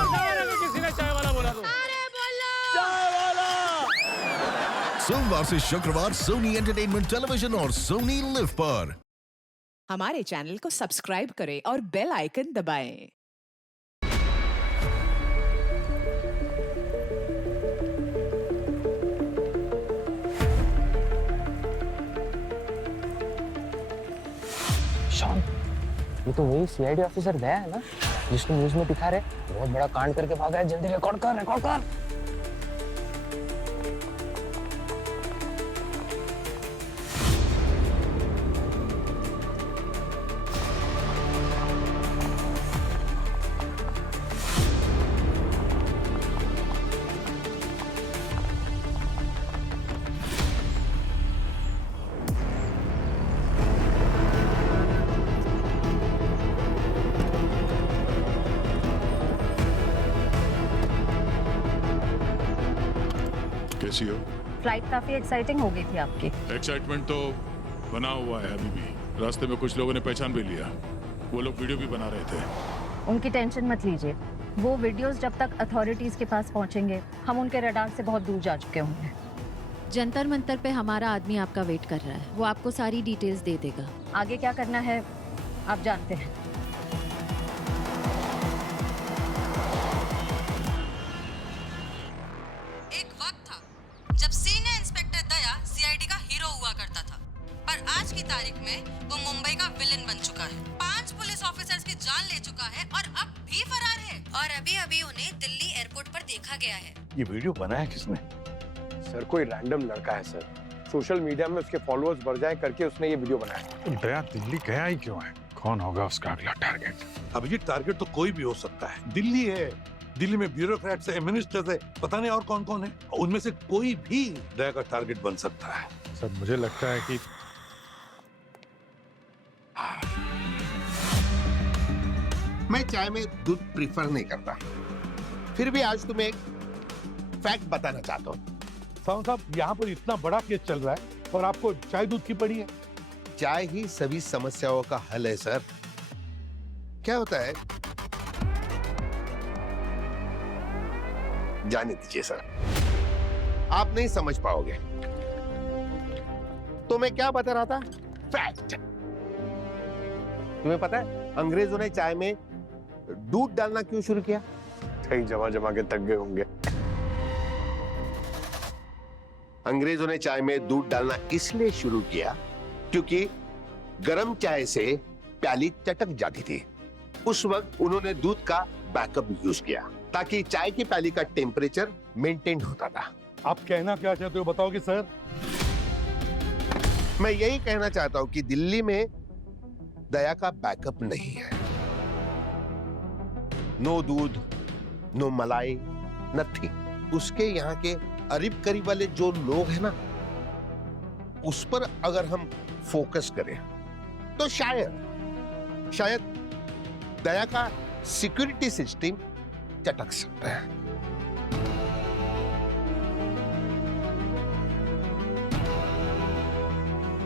किसी ने चाय वाला बोला तो चाय वाला। सोमवार से शुक्रवार सोनी एंटरटेनमेंट टेलीविजन और सोनी लिव पर। हमारे चैनल को सब्सक्राइब करें और बेल आइकन दबाएं। शान, ये तो वही सीआईडी ऑफिसर दया है ना, जिसको न्यूज में दिखा रहे बहुत बड़ा कांड करके भागा है। जल्दी रिकॉर्ड कर। कैसी हो? फ्लाइट काफी एक्साइटिंग हो गई थी आपकी। एक्साइटमेंट तो बना हुआ है अभी भी। रास्ते में कुछ लोगों ने पहचान भी लिया। वो लोग वीडियो भी बना रहे थे। उनकी टेंशन मत लीजिए, वो वीडियोस जब तक अथॉरिटीज के पास पहुंचेंगे हम उनके रडार से बहुत दूर जा चुके होंगे। जंतर मंतर पे हमारा आदमी आपका वेट कर रहा है, वो आपको सारी डिटेल्स दे देगा। आगे क्या करना है आप जानते हैं। एक वक्त था जब सीनियर इंस्पेक्टर दया सीआईडी का हीरो हुआ करता था, पर आज की तारीख में वो मुंबई का विलेन बन चुका है। 5 पुलिस ऑफिसर्स की जान ले चुका है और अब भी फरार है। और अभी उन्हें दिल्ली एयरपोर्ट पर देखा गया है। ये वीडियो बनाया किसने? सर कोई रैंडम लड़का है सर, सोशल मीडिया में उसके फॉलोअर्स बढ़ जाए करके उसने ये वीडियो बनाया। तो दया दिल्ली गया ही क्यों है? कौन होगा उसका अगला टारगेट? अभिजीत, टारगेट तो कोई भी हो सकता है। दिल्ली है, दिल्ली में ब्यूरोक्रेट्स है, मिनिस्टर्स है, पता नहीं और कौन कौन है। उनमें से कोई भी दया का टारगेट बन सकता है। सर मुझे लगता है कि मैं चाय में दूध प्रीफर नहीं करता, फिर भी आज तुम्हें एक फैक्ट बताना चाहता हूँ। साहब साहब, यहाँ पर इतना बड़ा केस चल रहा है और आपको चाय दूध की पड़ी है। चाय ही सभी समस्याओं का हल है सर। क्या होता है जाने दीजिए सर, आप नहीं समझ पाओगे। तो मैं क्या बता रहा था? फैक्ट। तुम्हें पता है अंग्रेजों ने चाय में दूध डालना क्यों शुरू किया? कहीं जमा के थक गए होंगे। अंग्रेजों ने चाय में दूध डालना इसलिए शुरू किया क्योंकि गर्म चाय से प्याली चटक जाती थी। उस वक्त उन्होंने दूध का बैकअप यूज किया ताकि चाय की प्याली का टेम्परेचर मेंटेन होता था। आप कहना क्या चाहते हो बताओगे सर? मैं यही कहना चाहता हूं कि दिल्ली में दया का बैकअप नहीं है। नो दूध, नो मलाई, नथिंग। उसके यहाँ के करीब करीब वाले जो लोग हैं ना, उस पर अगर हम फोकस करें तो शायद दया का सिक्योरिटी सिस्टम चटक सकता है।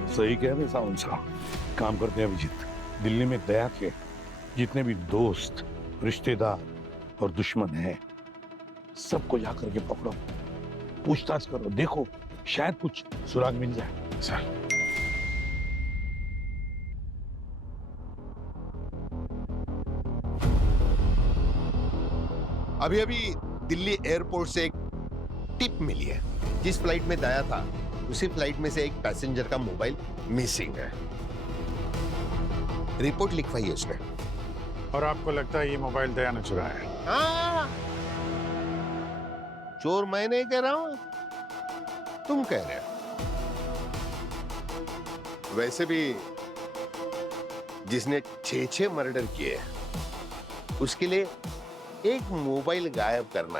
सही कह रहे साउंड साहब। काम करते हैं अभिजीत, दिल्ली में दया के जितने भी दोस्त, रिश्तेदार और दुश्मन हैं, सबको जाकर के पकड़ो, पूछताछ करो, देखो शायद कुछ सुराग मिल जाए। सर अभी दिल्ली एयरपोर्ट से एक टिप मिली है। जिस फ्लाइट में दया था उसी फ्लाइट में से एक पैसेंजर का मोबाइल मिसिंग है। रिपोर्ट लिखवाई है उसने। और आपको लगता है ये मोबाइल दया ने चुराया है? हाँ, चोर मैं नहीं कह रहा हूं, तुम कह रहे हो। वैसे भी जिसने 6 मर्डर किए उसके लिए एक मोबाइल गायब करना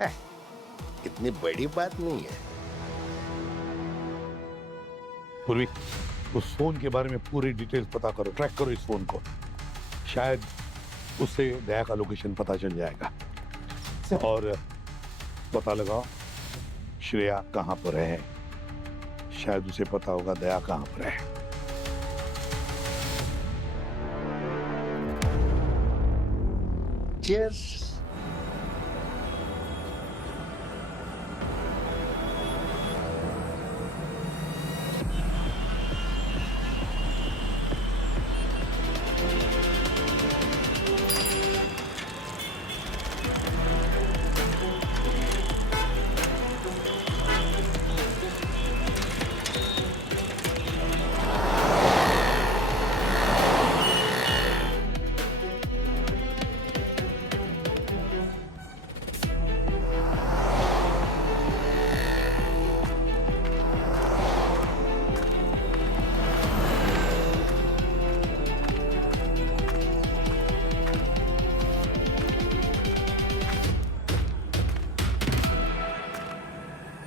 है इतनी बड़ी बात नहीं है। पूर्वी, उस फोन के बारे में पूरी डिटेल्स पता करो, ट्रैक करो इस फोन को। शायद उससे दया का लोकेशन पता चल जाएगा। और पता लगाओ श्रेया कहां पर है। शायद उसे पता होगा दया कहां पर है। चीयर्स।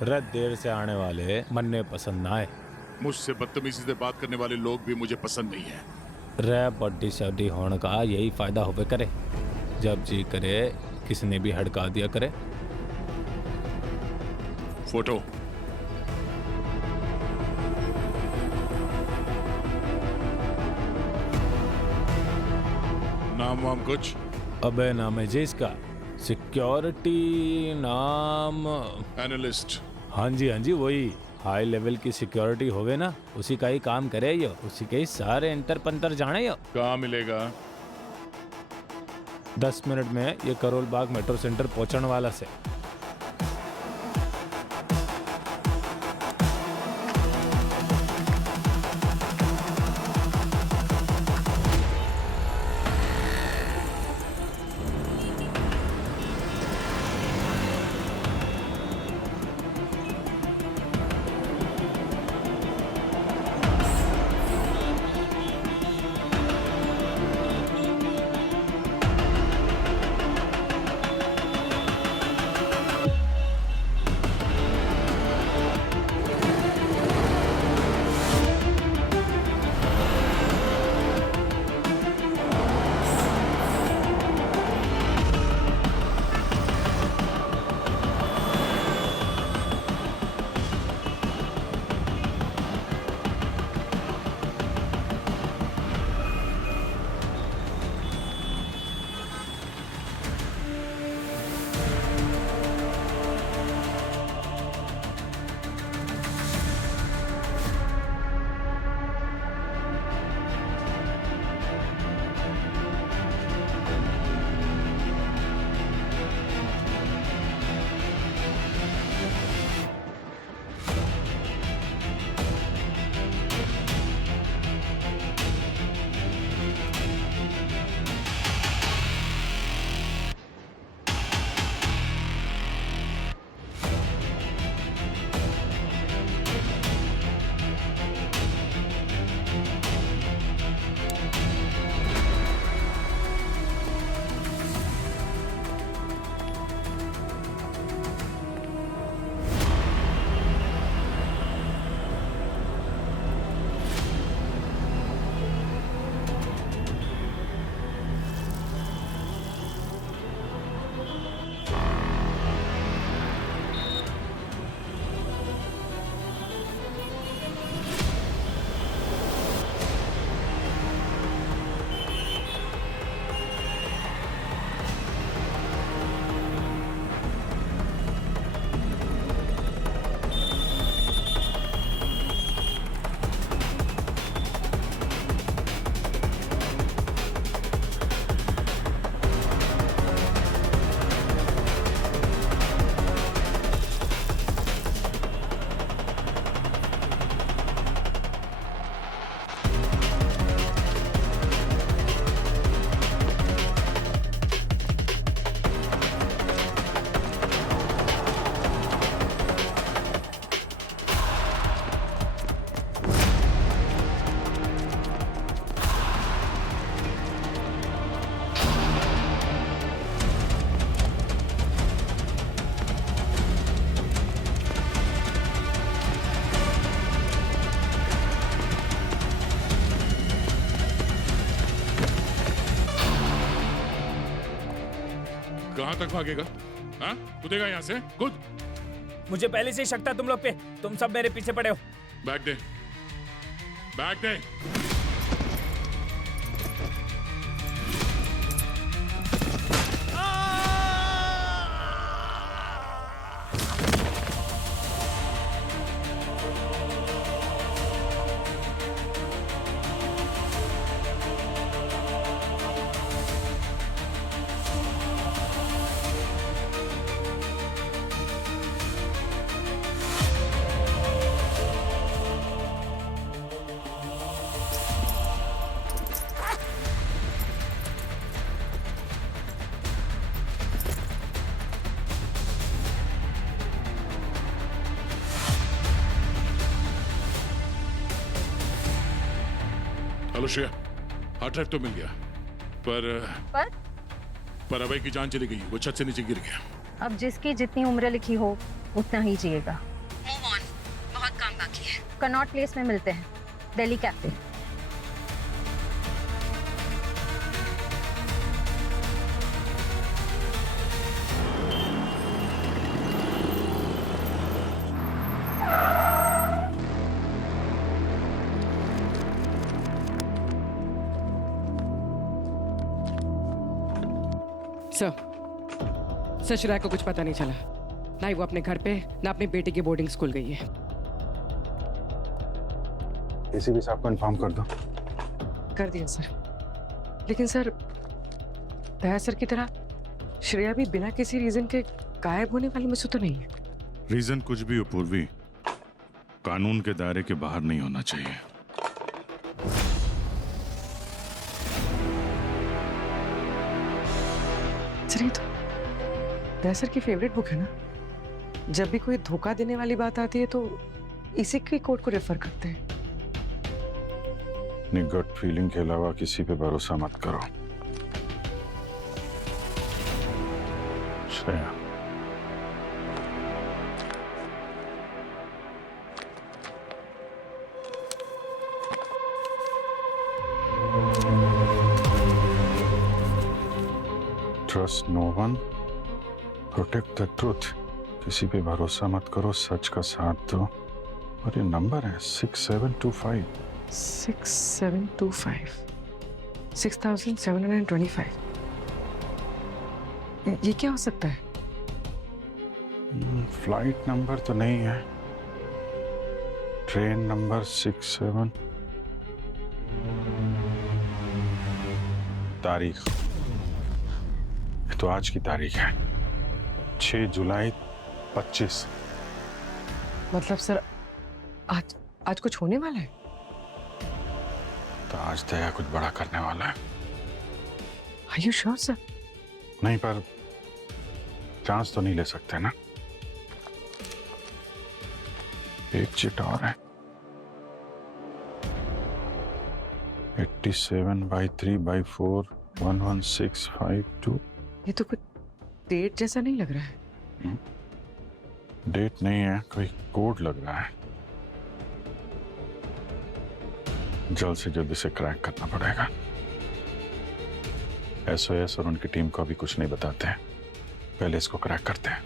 रात देर से आने वाले मन्ने पसंद ना आए। मुझसे बदतमीजी से बात करने वाले लोग भी मुझे पसंद नहीं है। रे बड्डी शड्डी होने का यही फायदा होवे करे, जब जी करे किसी ने भी हड़का दिया करे। फोटो नाम वाम कुछ? अबे नाम है जी इसका सिक्योरिटी नाम एनालिस्ट। हाँ जी वही हाई लेवल की सिक्योरिटी होवे ना, उसी का ही काम करे यो, उसी के ही सारे इंतर पंतर जाने यो। कहाँ मिलेगा? 10 मिनट में ये करोल बाग मेट्रो सेंटर पहुंचने वाला से। कहाँ तक भागेगा? हाँ? कूदेगा यहाँ से? कूद। मुझे पहले से ही शक था तुम लोग पे, तुम सब मेरे पीछे पड़े हो। बैग दे, बैग दे। हेलो श्रेया, हार्ड ड्राइव तो मिल गया, पर अभय की जान चली गई। वो छत से नीचे गिर गया। अब जिसकी जितनी उम्र लिखी हो उतना ही जिएगा। कनॉट प्लेस में मिलते हैं, दिल्ली कैफे। सर श्रेया को कुछ पता नहीं चला, ना ही वो अपने घर पे ना अपने बेटे की बोर्डिंग स्कूल गई है। एसीपी साहब को इन्फॉर्म कर दो। कर दिया सर, लेकिन सर दया सर की तरह श्रेया भी बिना किसी रीजन के गायब होने वाली में से तो नहीं है। रीजन कुछ भी हो पूर्वी, कानून के दायरे के बाहर नहीं होना चाहिए। सर ये तो दया सर की फेवरेट बुक है ना, जब भी कोई धोखा देने वाली बात आती है तो इसी की कोर्ट को रेफर करते हैं। अपनी गट फीलिंग के अलावा किसी पे भरोसा मत करो Shreya. Trust no one, protect the truth. किसी पे भरोसा मत करो, सच का साथ दो। और ये नंबर है 6725। 6725 6725। ये क्या हो सकता है? फ्लाइट नंबर तो नहीं है, ट्रेन नंबर 67। तारीख तो आज की तारीख है 6 जुलाई 25। मतलब सर आज कुछ होने वाला है? तो आज दया कुछ बड़ा करने वाला है। Are you sure, sir? नहीं, पर चांस तो नहीं ले सकते ना। एक चिट और है 87/3/4 11652। ये तो कुछ डेट जैसा नहीं लग रहा है। डेट नहीं है, कोई कोड लग रहा है। जल्द से जल्द इसे क्रैक करना पड़ेगा। SOS और उनकी टीम को अभी कुछ नहीं बताते हैं, पहले इसको क्रैक करते हैं।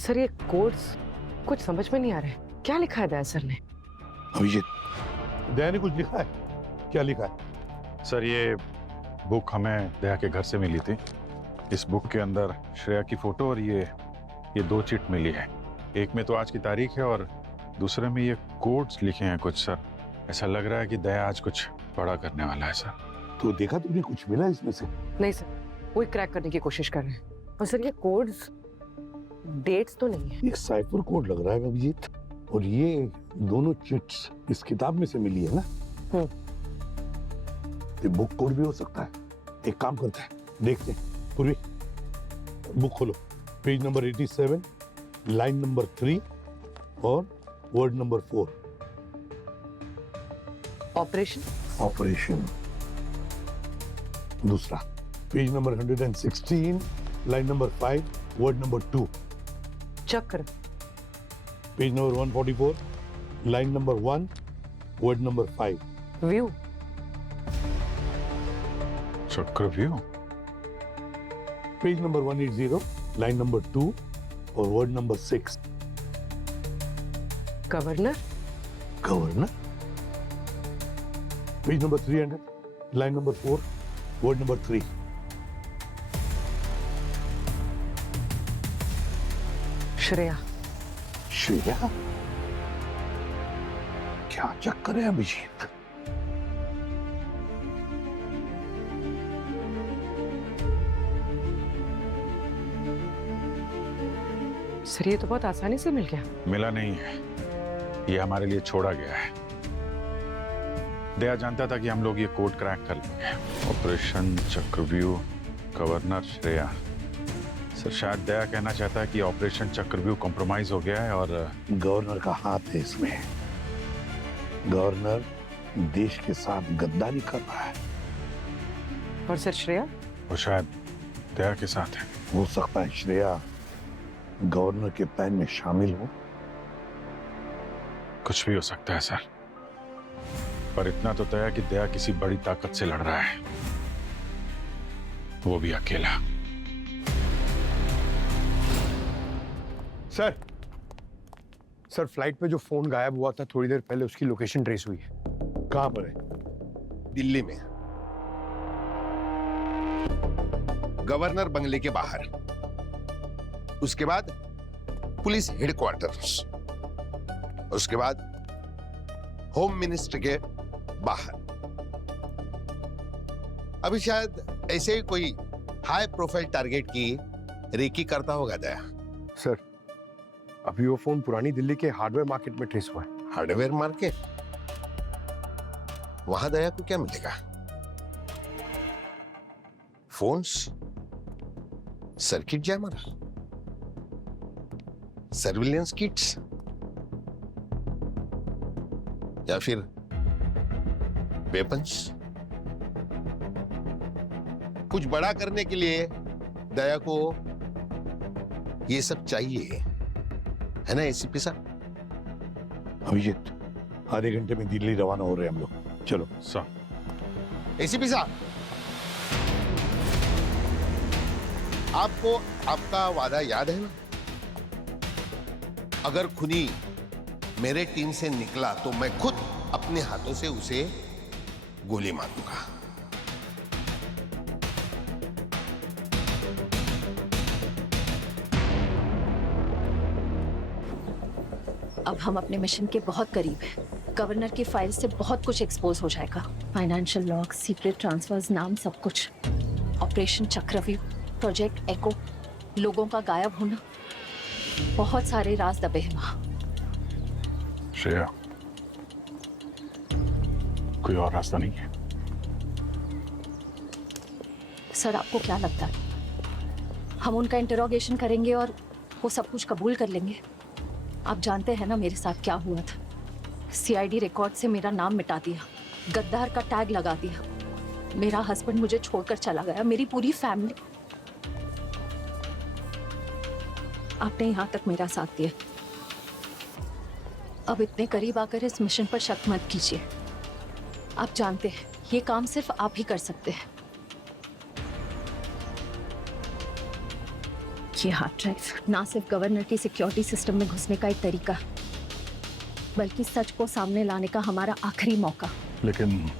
सर ये कोड्स कुछ समझ में नहीं आ रहे, क्या लिखा है दया सर ने? अभिजीत, दया ने कुछ लिखा है? क्या लिखा है? सर ये बुक हमें दया के घर से मिली थी। इस बुक के अंदर श्रेया की फोटो और ये 2 चिट मिली है। एक में तो आज की तारीख है और दूसरे में ये कोड्स लिखे हैं कुछ। सर ऐसा लग रहा है कि दया आज कुछ बड़ा करने वाला है। सर तो देखा तुमने, कुछ मिला इसमें से? नहीं सर, वही क्रैक करने की कोशिश कर रहे हैं। और सर ये कोड्स डेट्स तो नहीं है। एक साइफर कोड लग रहा है अभिजीत, और ये दोनों चिट्स इस किताब में से मिली है ना। ये बुक कोड भी हो सकता है। एक काम करते हैं, देखते हैं। पूर्वी बुक खोलो, पेज नंबर 87, लाइन नंबर 3 और वर्ड नंबर 4। ऑपरेशन दूसरा, page number 116, line number 5, word number 2। चक्र, page number 144, line number 1, word number 5। View, चक्रव्यूह। पेज नंबर 180, लाइन नंबर 2 और word number 6। Governor? Governor. Page number 300, line number 4, word number 3। Shreya. Shreya? क्या चक्कर है Abhijit? Sir ये तो बहुत आसानी से मिल गया। मिला नहीं है, ये हमारे लिए छोड़ा गया है। दया जानता था कि हम लोग ये कोड क्रैक कर लेंगे। ऑपरेशन चक्रव्यूह, गवर्नर श्रेया। सर शायद दया कहना चाहता है कि ऑपरेशन चक्रव्यूह कॉम्प्रोमाइज हो गया है और गवर्नर का हाथ है इसमें। गवर्नर देश के साथ गद्दारी कर रहा है। और सर श्रेया? वो शायद दया के साथ है। हो सकता है श्रेया गवर्नर के प्लान में शामिल हो। कुछ भी हो सकता है सर, पर इतना तो तय है कि दया किसी बड़ी ताकत से लड़ रहा है, वो भी अकेला। सर फ्लाइट पे जो फोन गायब हुआ था थोड़ी देर पहले, उसकी लोकेशन ट्रेस हुई है। कहां पर है? दिल्ली में, गवर्नर बंगले के बाहर। उसके बाद पुलिस हेडक्वार्टर्स, उसके बाद होम मिनिस्टर के बाहर। अभी शायद ऐसे ही कोई हाई प्रोफाइल टारगेट की रेकी करता होगा दया। सर अभी वो फोन पुरानी दिल्ली के हार्डवेयर मार्केट में ट्रेस हुआ है। Hardware market? वहां दया को क्या मिलेगा? Phones, circuit jammer, surveillance kits, या फिर वेपन्स। कुछ बड़ा करने के लिए दया को ये सब चाहिए, है ना एसीपी साहब? अभिजीत आधे घंटे में दिल्ली रवाना हो रहे हैं हम लोग। चलो सर। एसीपी साहब, आपको आपका वादा याद है ना? अगर खूनी मेरे टीम से निकला तो मैं खुद अपने हाथों से उसे गोली मारूंगा। अब हम अपने मिशन के बहुत करीब हैं। गवर्नर की फाइल से बहुत कुछ एक्सपोज हो जाएगा। फाइनेंशियल लॉग, सीक्रेट ट्रांसफर्स, नाम, सब कुछ। ऑपरेशन चक्रव्यूह, प्रोजेक्ट एको, लोगों का गायब होना, बहुत सारे राज दबे हैं वहां। श्रेया, कोई और रास्ता नहीं है? सर आपको क्या लगता है हम उनका इंटरोगेशन करेंगे और वो सब कुछ कबूल कर लेंगे? आप जानते हैं ना मेरे साथ क्या हुआ था। सीआईडी रिकॉर्ड से मेरा नाम मिटा दिया, गद्दार का टैग लगा दिया। मेरा हस्बैंड मुझे छोड़कर चला गया, मेरी पूरी फैमिली। आपने यहां तक मेरा साथ दिया, अब इतने करीब आकर इस मिशन पर शक मत कीजिए। आप जानते हैं ये काम सिर्फ आप ही कर सकते हैं। ये हार्ड ड्राइव ना सिर्फ गवर्नर की सिक्योरिटी सिस्टम में घुसने का एक तरीका, बल्कि सच को सामने लाने का हमारा आखिरी मौका। लेकिन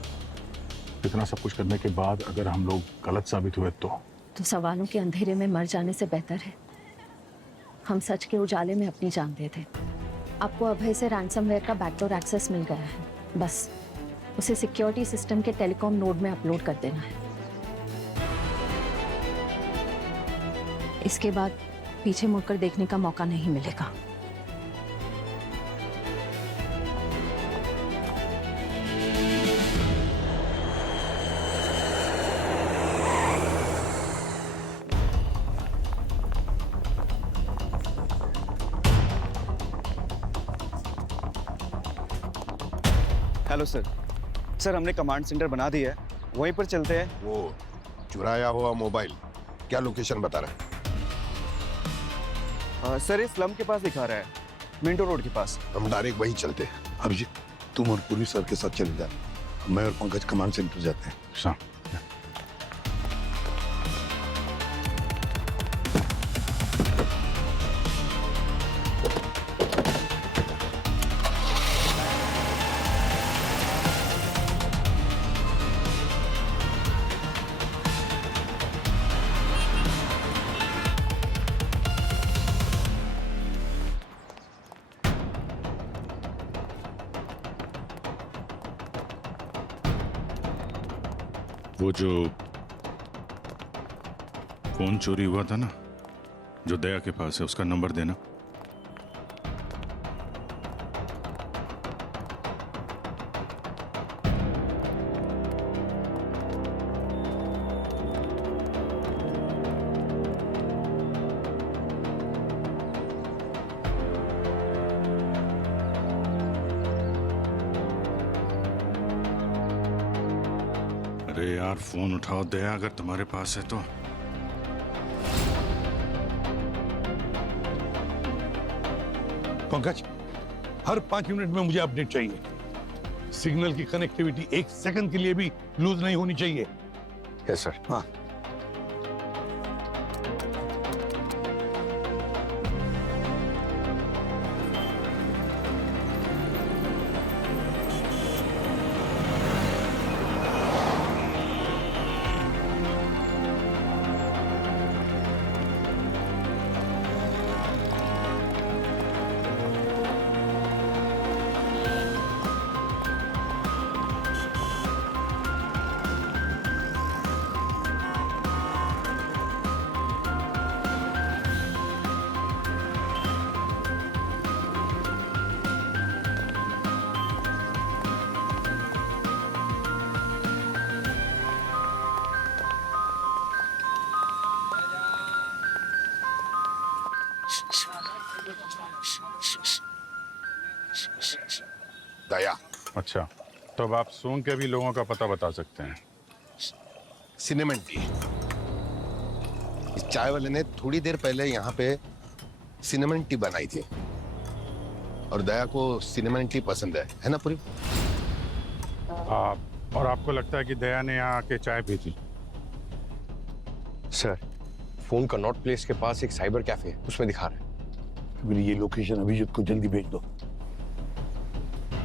इतना सब कुछ करने के बाद अगर हम लोग गलत साबित हुए तो सवालों के अंधेरे में मर जाने से बेहतर है हम सच के उजाले में अपनी जान दे दें। आपको अभय से रैंसमवेयर का बैकडोर एक्सेस मिल गया है, बस उसे सिक्योरिटी सिस्टम के टेलीकॉम नोड में अपलोड कर देना है। इसके बाद पीछे मुड़कर देखने का मौका नहीं मिलेगा। Hello sir. सर हमने कमांड सेंटर बना दिया है, वहीं पर चलते हैं। वो चुराया हुआ मोबाइल क्या लोकेशन बता रहा है? सर इस स्लम के पास दिखा रहा है, मिंटो रोड के पास। हम डायरेक्ट वहीं चलते हैं। अभिजीत तुम और पुलिस सर के साथ चले जाओ, मैं और पंकज कमांड सेंटर जाते हैं। वो जो फोन चोरी हुआ था ना, जो दया के पास है, उसका नंबर देना। अरे यार फोन उठाओ दया, अगर तुम्हारे पास है तो। पंकज, हर 5 मिनट में मुझे अपडेट चाहिए। सिग्नल की कनेक्टिविटी 1 सेकंड के लिए भी लूज नहीं होनी चाहिए। Yes sir. हाँ। दया। अच्छा, तो अब आप सूंघ के भी लोगों का पता बता सकते हैं। Cinnamon T. इस चाय वाले ने थोड़ी देर पहले यहाँ पे सिनेमन टी बनाई थी और दया को सिनेमन टी पसंद है ना पूरी? और आपको लगता है कि दया ने यहाँ आके चाय भेजी? सर, फोन का नॉट प्लेस के पास एक साइबर कैफे है, उसमें दिखा रहा है। मेरी ये लोकेशन अभिजीत को जल्दी भेज दो।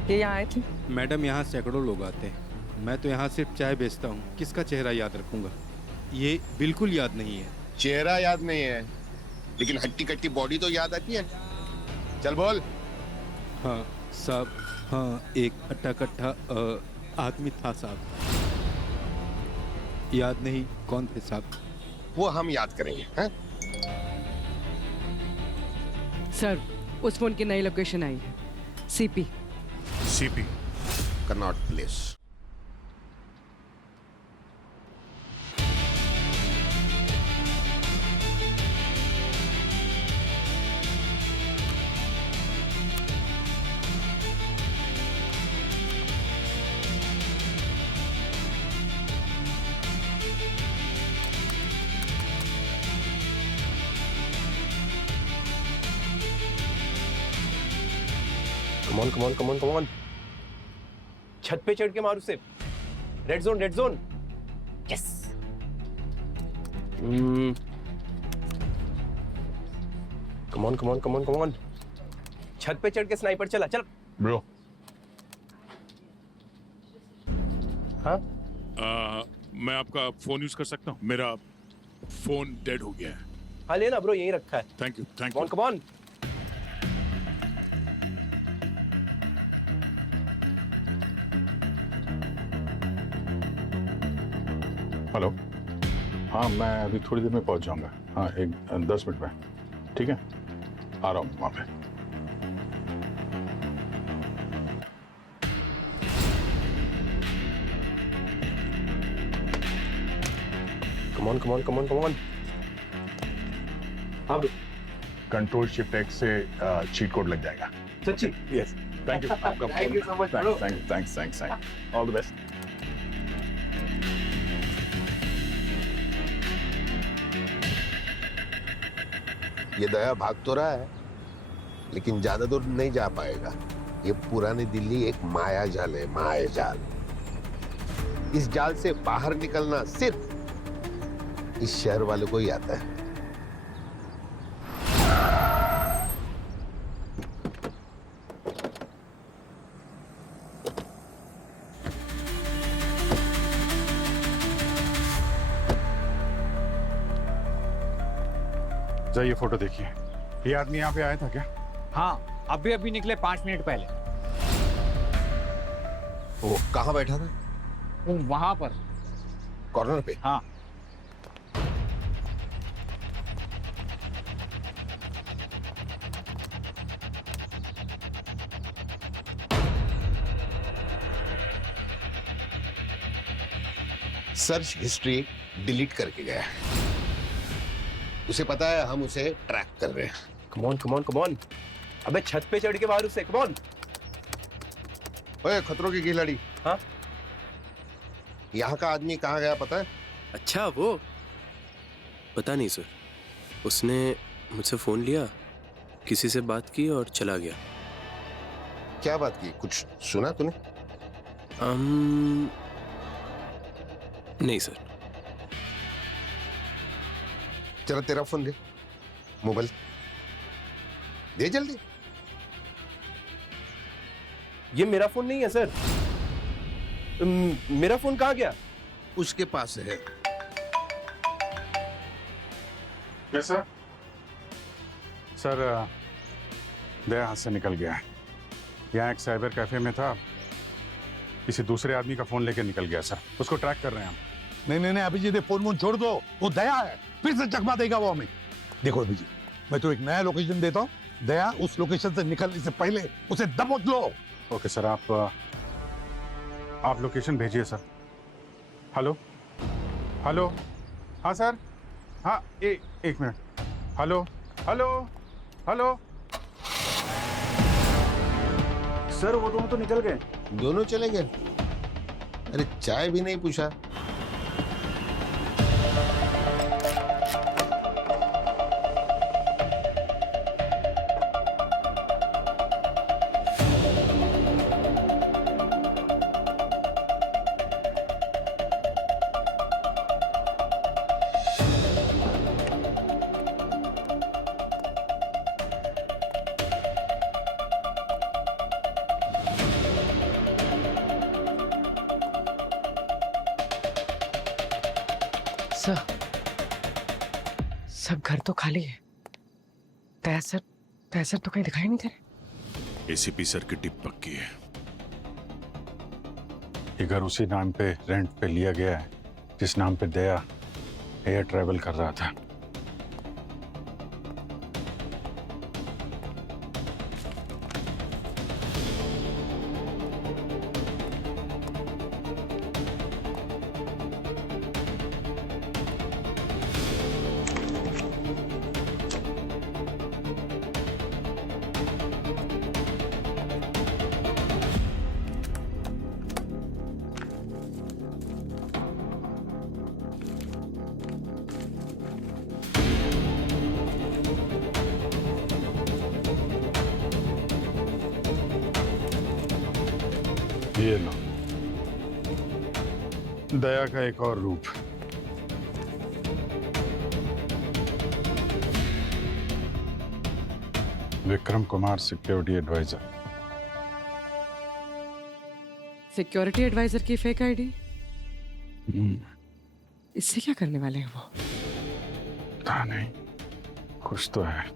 ये यहाँ आए थे? मैडम, यहाँ सैकड़ों लोग आते हैं। मैं तो यहाँ सिर्फ चाय बेचता हूँ। किसका चेहरा याद रखूंगा? ये बिल्कुल याद नहीं है। चेहरा याद नहीं है, लेकिन हट्टी कट्टी बॉडी तो याद आती है। चल बोल। हाँ साहब, हाँ, एक अट्टा कट्टा आदमी था साहब। याद नहीं कौन थे साहब? वो हम याद करेंगे। हैं? सर, उस फोन की नई लोकेशन आई है, CP. CP Connaught place. Come on come on come on come on, छत पे चढ़ के मार उसे। Red zone, red zone. Yes. Come on come on come on come on, छत पे चढ़ के स्नाइपर चला। चल ब्रो। हाँ, मैं आपका फोन यूज कर सकता हूँ? मेरा फोन डेड हो गया है। हाँ लेना ब्रो, यहीं रखा है। Thank you, thank come on you. Come on. Hello. हाँ, मैं अभी थोड़ी देर में पहुंच जाऊंगा। हाँ, 10 मिनट में। ठीक है, आ रहा हूँ वहां पे। Come on come on come on come on. हाँ ब्रो। कंट्रोल शिफ्ट एक्स से चीट कोड लग जाएगा। सच्ची? Yes. Thank you. Thank you so much, bro. Thanks. All the best. ये दया भाग तो रहा है, लेकिन ज्यादा दूर नहीं जा पाएगा। ये पुरानी दिल्ली एक माया जाल है, माया जाल। इस जाल से बाहर निकलना सिर्फ इस शहर वालों को ही आता है। ये फोटो देखिए। ये आदमी यहाँ पे आया था क्या? हाँ, अभी निकले 5 मिनट पहले। वो कहाँ बैठा था? वो वहां पर। कॉर्नर पे। हाँ। सर्च हिस्ट्री डिलीट करके गया है। उसे पता है हम उसे ट्रैक कर रहे हैं। Come on come on come on. अबे छत पे चढ़ के मार उसे, कम ऑन। ओए खतरों की खिलाड़ी। हाँ? यहाँ का आदमी कहाँ गया पता है? अच्छा वो पता नहीं सर, उसने मुझसे फोन लिया, किसी से बात की और चला गया। क्या बात की, कुछ सुना तूने? नहीं सर। जरा तेरा फोन दे, मोबाइल दे जल्दी। ये मेरा फोन नहीं है सर। मेरा फोन कहाँ गया? उसके पास है। कैसा? सर दया हाथ से निकल गया है। यहाँ एक साइबर कैफे में था, किसी दूसरे आदमी का फोन लेके निकल गया सर। उसको ट्रैक कर रहे हैं हम। नहीं अभिजीत, फोन वोन छोड़ दो। वो दया है, फिर से चकमा देगा वो हमें। देखो अभिजीत, मैं तो एक नया लोकेशन देता हूँ, दया उस लोकेशन से निकलने से पहले उसे दबोच लो। ओके सर, आप लोकेशन भेजिए सर। हेलो हेलो, हाँ सर, हाँ एक minute. Hello hello hello sir, वो दोनों तो निकल गए। दोनों चले गए? अरे चाय भी नहीं पूछा। सब घर तो खाली है। तैसर तो कहीं दिखाई नहीं दे रहे। एसीपी सर की टिप पक्की है। ये घर उसी नाम पे रेंट पे लिया गया है जिस नाम पे दया एयर ट्रैवल कर रहा था। ये लो, दया का एक और रूप। Vikram Kumar, security advisor. Security advisor की फेक आईडी? इससे क्या करने वाले हैं वो? पता नहीं, कुछ तो है।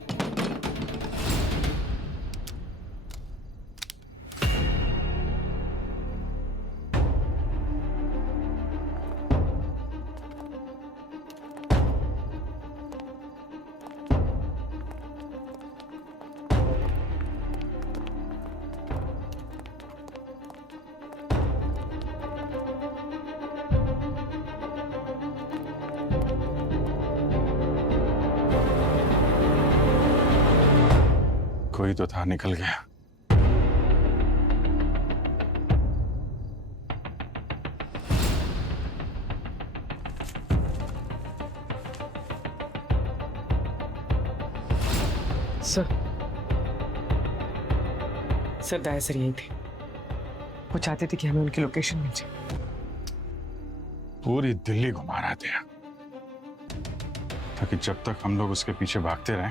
कोई तो था, निकल गया। सर दया सर यही थे। वो चाहते थे कि हमें उनकी लोकेशन मिल जाए। पूरी दिल्ली घुमा रहा था ताकि जब तक हम लोग उसके पीछे भागते रहें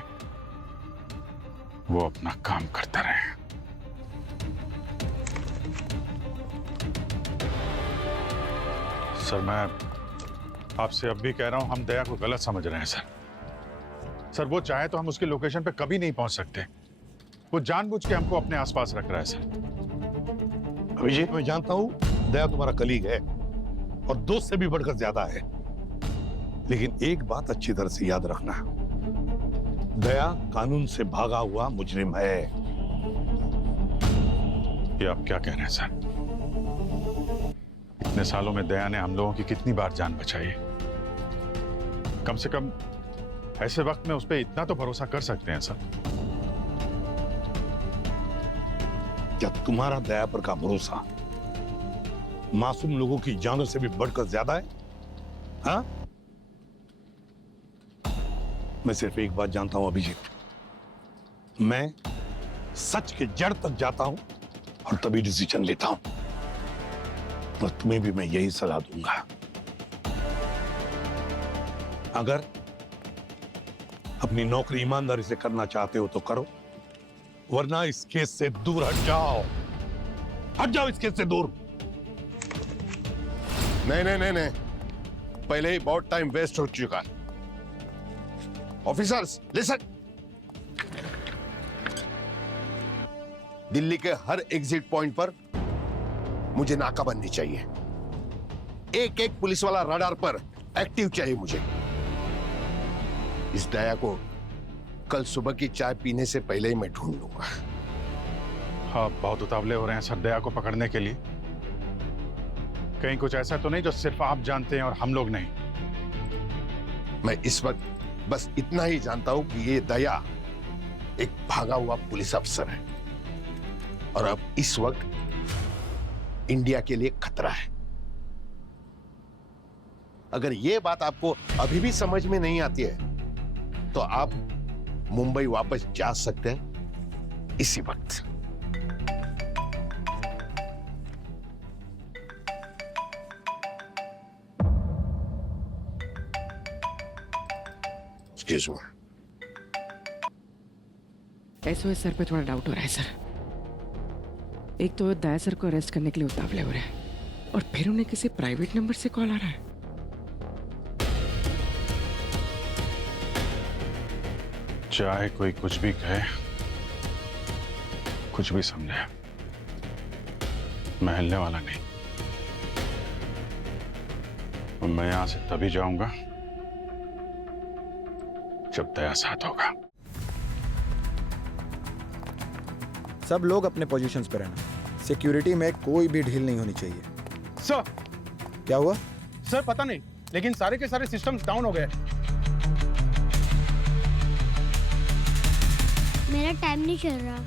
वो अपना काम करता रहे। सर मैं आपसे अब भी कह रहा हूं, हम दया को गलत समझ रहे हैं सर। वो चाहे तो हम उसकी लोकेशन पे कभी नहीं पहुंच सकते। वो जानबूझ के हमको अपने आसपास रख रहा है सर। अभिजीत, मैं जानता हूं दया तुम्हारा कलीग है और दोस्त से भी बढ़कर ज्यादा है। लेकिन एक बात अच्छी तरह से याद रखना, दया कानून से भागा हुआ मुजरिम है। ये आप क्या कह रहे हैं सर? इतने सालों में दया ने हम लोगों की कितनी बार जान बचाई है। कम से कम ऐसे वक्त में उस पर इतना तो भरोसा कर सकते हैं सर। क्या तुम्हारा दया पर का भरोसा मासूम लोगों की जानों से भी बढ़कर ज्यादा है? हाँ? मैं सिर्फ एक बात जानता हूं अभिजीत, मैं सच के जड़ तक जाता हूं और तभी डिसीजन लेता हूं। और तुम्हें भी मैं यही सलाह दूंगा। अगर अपनी नौकरी ईमानदारी से करना चाहते हो तो करो, वरना इस केस से दूर हट जाओ। हट जाओ इस केस से दूर। नहीं, पहले ही बहुत टाइम वेस्ट हो चुका। ऑफिसर्स लिसन, दिल्ली के हर एग्जिट पॉइंट पर मुझे नाकाबंदी चाहिए। एक एक पुलिस वाला रडार पर एक्टिव चाहिए मुझे। इस दया को कल सुबह की चाय पीने से पहले ही मैं ढूंढ लूंगा। आप बहुत उतावले हो रहे हैं सर दया को पकड़ने के लिए। कहीं कुछ ऐसा तो नहीं जो सिर्फ आप जानते हैं और हम लोग नहीं? मैं इस वक्त बस इतना ही जानता हूं कि ये दया एक भागा हुआ पुलिस अफसर है और अब इस वक्त इंडिया के लिए खतरा है। अगर ये बात आपको अभी भी समझ में नहीं आती है तो आप मुंबई वापस जा सकते हैं इसी वक्त। एसओएस सर पे थोड़ा डाउट हो रहा है सर। एक तो दया सर को अरेस्ट करने के लिए उतावले हो रहे हैं और फिर उन्हें किसी प्राइवेट नंबर से कॉल आ रहा है। चाहे कोई कुछ भी कहे, कुछ भी समझे, मैं हिलने वाला नहीं। और मैं यहां से तभी जाऊंगा जब दया साथ होगा। सब लोग अपने पोजीशंस पर रहना। सिक्योरिटी में कोई भी ढील नहीं होनी चाहिए। सर क्या हुआ? सर पता नहीं, लेकिन सारे के सारे सिस्टम्स डाउन हो गए। मेरा टाइम नहीं चल रहा।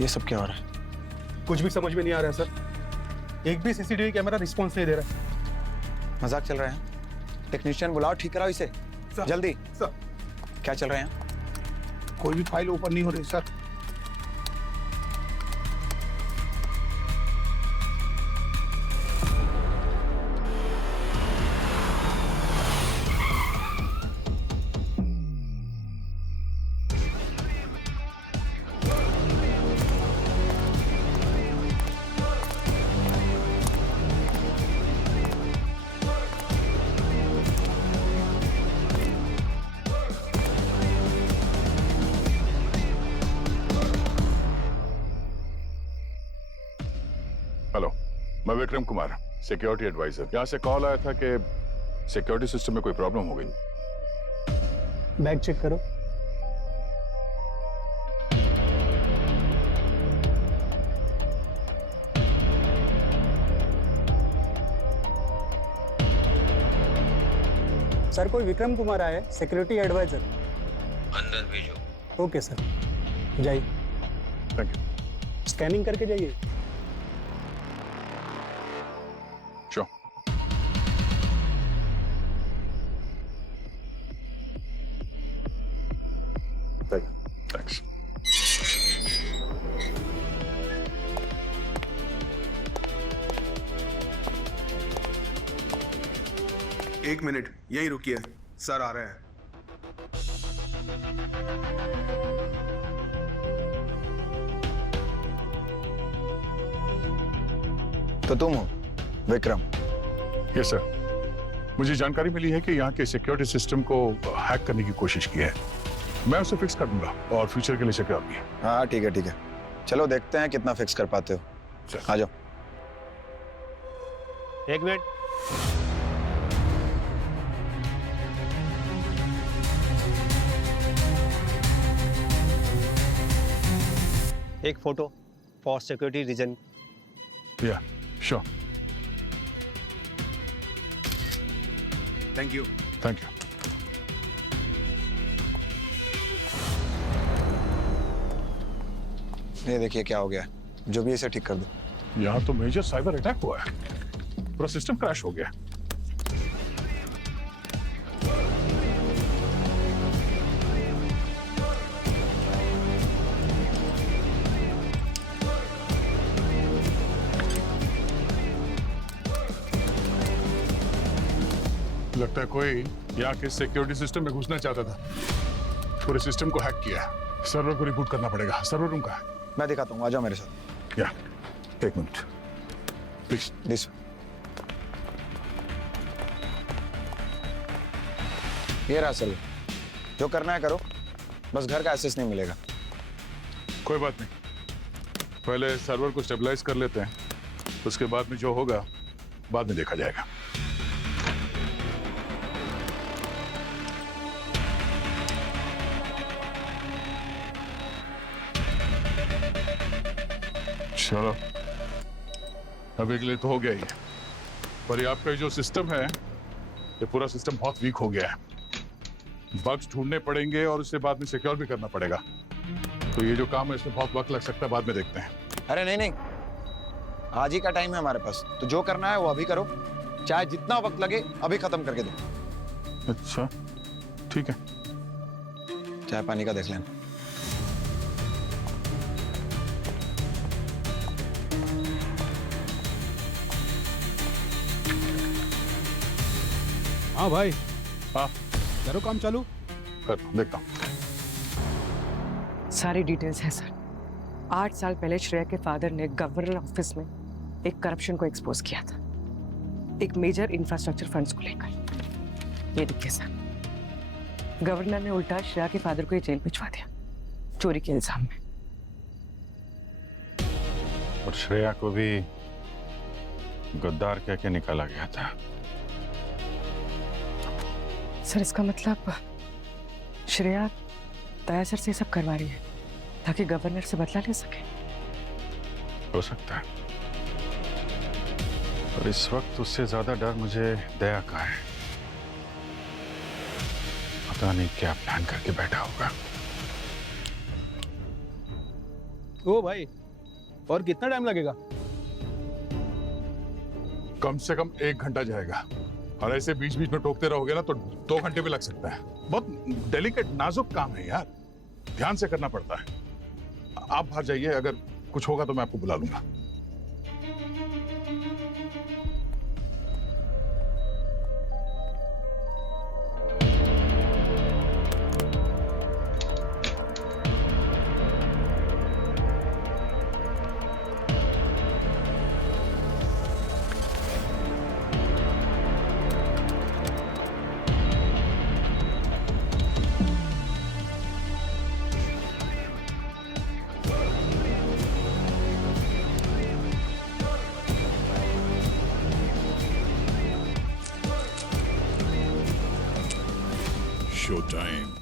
ये सब क्या हो रहा है? कुछ भी समझ में नहीं आ रहा है सर। एक भी सीसीटीवी कैमरा रिस्पॉन्स नहीं दे रहा है। मजाक चल रहे हैं? टेक्नीशियन बुलाओ, ठीक कराओ इसे जल्दी। सर क्या चल रहे हैं? कोई भी फाइल ओपन नहीं हो रही सर। हेलो, मैं विक्रम कुमार, सिक्योरिटी एडवाइजर। यहाँ से कॉल आया था कि सिक्योरिटी सिस्टम में कोई प्रॉब्लम हो गई। बैग चेक करो। सर कोई विक्रम कुमार आया है, सिक्योरिटी एडवाइजर। अंदर भेजो। ओके सर, जाइए। Thank you. स्कैनिंग करके जाइए। Sure. Thanks. एक मिनट यहीं रुकिए, सर आ रहे हैं। तो तुम हो विक्रम? यस सर, मुझे जानकारी मिली है कि यहाँ के सिक्योरिटी सिस्टम को हैक करने की कोशिश की है। मैं उसे फिक्स कर दूंगा और फ्यूचर के लिए सिक्योर भी। हाँ ठीक है, चलो देखते हैं कितना फिक्स कर पाते हो। आ जाओ। एक मिनट। एक फोटो फॉर सिक्योरिटी रीजन। या sure. Thank you. Thank you. ये देखिए क्या हो गया, जो भी इसे ठीक कर दो। यहाँ तो मेजर साइबर अटैक हुआ है, पूरा सिस्टम क्रैश हो गया। लगता है कोई यहाँ के सिक्योरिटी सिस्टम में घुसना चाहता था, पूरे सिस्टम को हैक किया है। सर्वर को रिबूट करना पड़ेगा। सर्वर रूम का है। मैं दिखाता हूँ, आ जाओ मेरे साथ। या एक मिनट प्लीज। दिस ये रहा सर्वर, जो करना है करो, बस घर का एक्सेस नहीं मिलेगा। कोई बात नहीं, पहले सर्वर को स्टेबलाइज कर लेते हैं, उसके बाद में जो होगा बाद में देखा जाएगा। चलो अभी के लिए तो हो गया ही है, पर ये आपका जो सिस्टम है, ये पूरा सिस्टम बहुत वीक हो गया है। बग्स ढूंढने पड़ेंगे और उसके बाद में सिक्योर भी करना पड़ेगा। तो ये जो काम है इसमें बहुत वक्त लग सकता है, बाद में देखते हैं। अरे नहीं, आज ही का टाइम है हमारे पास, तो जो करना है वो अभी करो, चाहे जितना वक्त लगे अभी खत्म करके दो। अच्छा ठीक है। चाय पानी का देख लेना। हाँ भाई। हाँ करो काम चालू। कर देखता हूँ। सारी डिटेल्स हैं सर। 8 साल पहले श्रेया के फादर ने गवर्नर ऑफिस में एक करप्शन को एक्सपोज किया था, एक मेजर इंफ्रास्ट्रक्चर फंड्स को लेकर। ये देखिए सर, गवर्नर ने उल्टा श्रेया के फादर को ये जेल भिजवा दिया चोरी के इल्जाम में। और श्रेया को भी गद्दार कह के निकाला गया था। सर इसका मतलब श्रेया दया सर से सब करवा रही है ताकि गवर्नर से बदला ले सके। हो सकता है, और इस वक्त उससे ज्यादा डर मुझे दया का है। पता नहीं क्या प्लान करके बैठा होगा। ओ भाई, और कितना टाइम लगेगा? कम से कम 1 घंटा जाएगा, और ऐसे बीच बीच में टोकते रहोगे ना तो 2 घंटे भी लग सकता है। बहुत डेलिकेट नाजुक काम है यार, ध्यान से करना पड़ता है। आप बाहर जाइए, अगर कुछ होगा तो मैं आपको बुला लूंगा। Show time.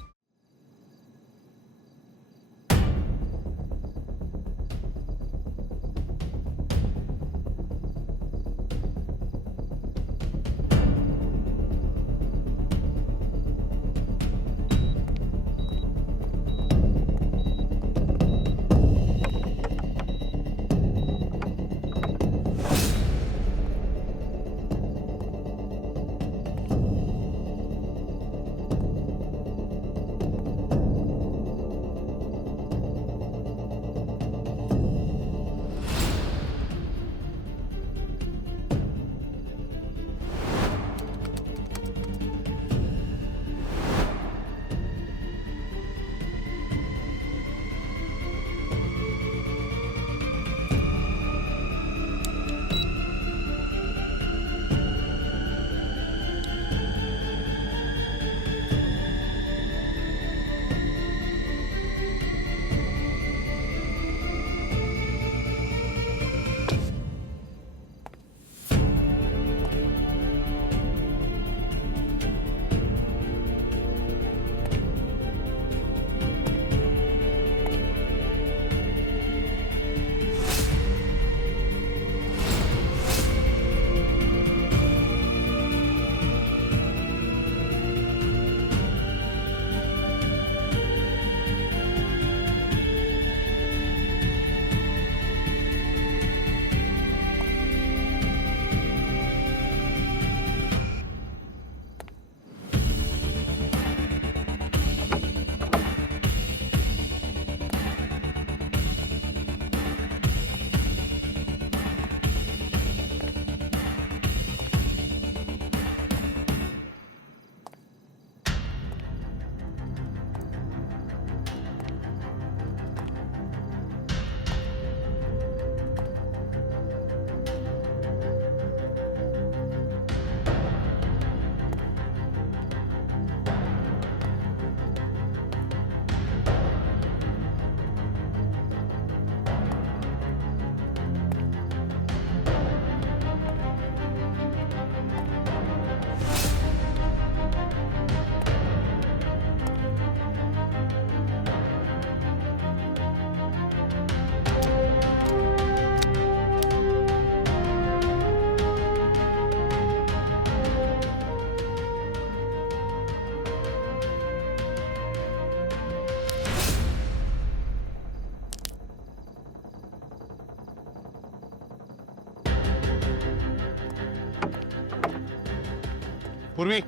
पूर्वी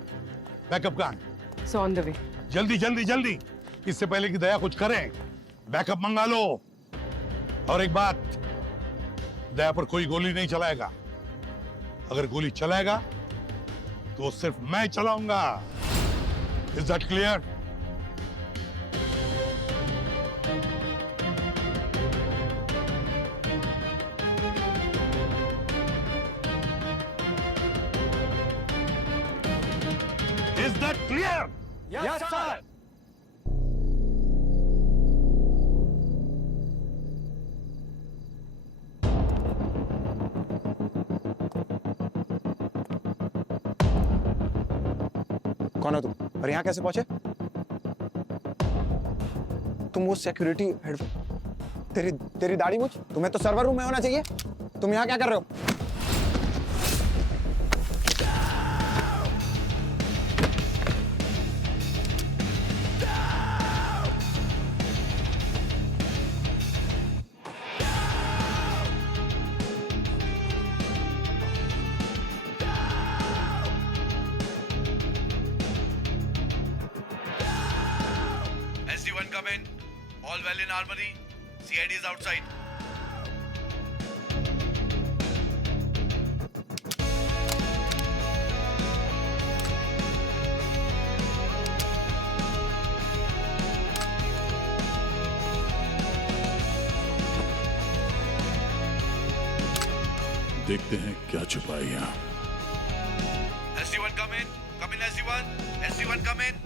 बैकअप कहाँ है? So on the way. जल्दी जल्दी जल्दी, इससे पहले कि दया कुछ करे बैकअप मंगा लो। और एक बात, दया पर कोई गोली नहीं चलाएगा। अगर गोली चलाएगा तो सिर्फ मैं चलाऊंगा। Is that clear? Is that clear? Yes sir. कौन हो तुम और यहाँ कैसे पहुंचे? तुम वो सिक्योरिटी हेड, तेरी दाढ़ी मूंछ, तुम्हें तो सर्वर रूम में होना चाहिए। तुम यहाँ क्या कर रहे हो? SG-1 come in. All well in armory. CID is outside. देखते हैं क्या छुपा है यहाँ। SG-1 come in. Come in SG-1. SG-1 come in.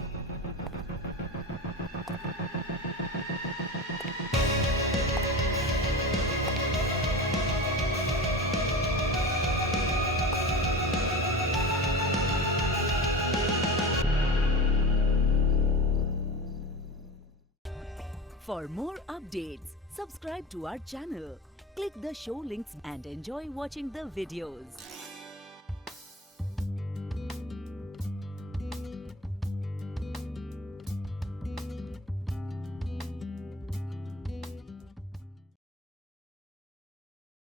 For more updates, subscribe to our channel, click the show links and enjoy watching the videos.